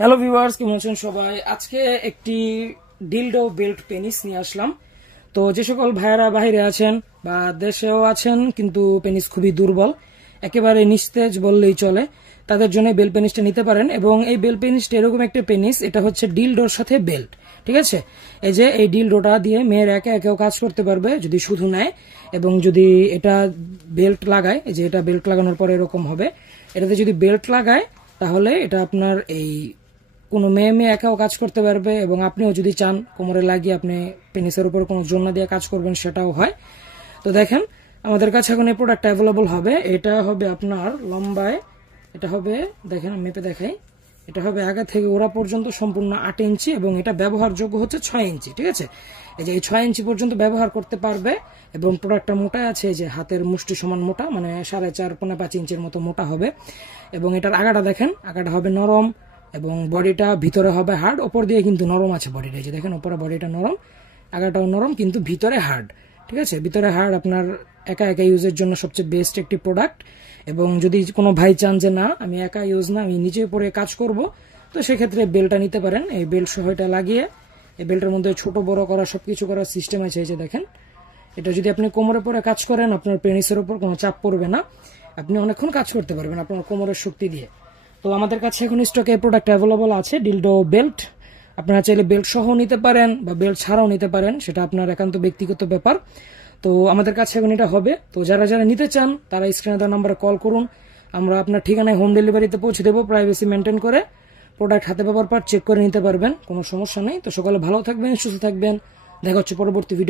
Hello viewers, কেমন আছেন সবাই? আজকে একটি ডিলডো বেল্ট পেনিস নিয়ে আসলাম। তো যে সকল ভাইয়েরা বাইরে আছেন বা দেশেও আছেন কিন্তু পেনিস খুবই দুর্বল, একেবারে নিস্তেজ বললেই চলে, তাদের জন্য বেল্ট পেনিসটা নিতে পারেন। এবং এই বেল্ট পেনিসটা এরকম একটা পেনিস, এটা হচ্ছে ডিলডোর সাথে বেল্ট, ঠিক আছে? এই যে এই ডিলডোটা দিয়ে মেয়ের একে একেও কাজ করতে পারবে যদি শুধু নেয়, এবং যদি এটা বেল্ট লাগায়, এই যে এটা বেল্ট লাগানোর পরে এরকম হবে। এটাতে যদি বেল্ট লাগায় তাহলে এটা আপনার এই কোনো মেয়ে মেয়ে একাও কাজ করতে পারবে, এবং আপনিও যদি চান কোমরে লাগিয়ে আপনি পেনিসের উপর কোনো জোড়না দিয়ে কাজ করবেন সেটাও হয়। তো দেখেন, আমাদের কাছে এখন এই প্রোডাক্ট অ্যাভেলেবল হবে। এটা হবে আপনার লম্বায়, এটা হবে, দেখেন আমি মেপে দেখাই, এটা হবে আগা থেকে ওরা পর্যন্ত সম্পূর্ণ 8 ইঞ্চি, এবং এটা ব্যবহারযোগ্য হচ্ছে 6 ইঞ্চি, ঠিক আছে? এই যে এই 6 ইঞ্চি পর্যন্ত ব্যবহার করতে পারবে। এবং প্রোডাক্টটা মোটা আছে, এই যে হাতের মুষ্টি সমান মোটা, মানে 4.5-5 ইঞ্চির মতো মোটা হবে। এবং এটার আগাটা দেখেন, আগাটা হবে নরম, এবং বডিটা ভিতরে হবে হার্ড, ওপর দিয়ে কিন্তু নরম আছে বডিটা, এই যে দেখেন ওপরে বডিটা নরম, আগাটাও নরম, কিন্তু ভিতরে হার্ড, ঠিক আছে? ভিতরে হার্ড, আপনার একা একা ইউজের জন্য সবচেয়ে বেস্ট একটি প্রোডাক্ট। এবং যদি কোনো ভাই চান যে না আমি একা ইউজ না, আমি নিজে পরে কাজ করব, তো সেক্ষেত্রে বেল্টটা নিতে পারেন। এই বেল্ট সহ এটা লাগিয়ে, এই বেল্টের মধ্যে ছোট বড় করা সবকিছু করার সিস্টেম আছে, এই যে দেখেন। এটা যদি আপনি কোমরে পরে কাজ করেন, আপনার পেনিসের উপর কোনো চাপ পড়বে না, আপনি অনেকক্ষণ কাজ করতে পারবেন আপনার কোমরের শক্তি দিয়ে। তো আমাদের কাছে এখন স্টকে প্রোডাক্ট অ্যাভেলেবল আছে, ডিলডো বেল্ট। আপনারা চাইলে বেল্ট সহ নিতে পারেন বা বেল্ট ছাড়াও নিতে পারেন, সেটা আপনার একান্ত ব্যক্তিগত ব্যাপার। তো আমাদের কাছে এখন এটা হবে। তো যারা যারা নিতে চান তারা স্ক্রিনে দেওয়া নাম্বারে কল করুন, আমরা আপনার ঠিকানায় হোম ডেলিভারিতে পৌঁছে দেবো, প্রাইভেসি মেনটেন করে। প্রোডাক্ট হাতে পাওয়ার পর চেক করে নিতে পারবেন, কোনো সমস্যা নেই। তো সকলে ভালো থাকবেন, সুস্থ থাকবেন, দেখা হচ্ছে পরবর্তী ভিডিও।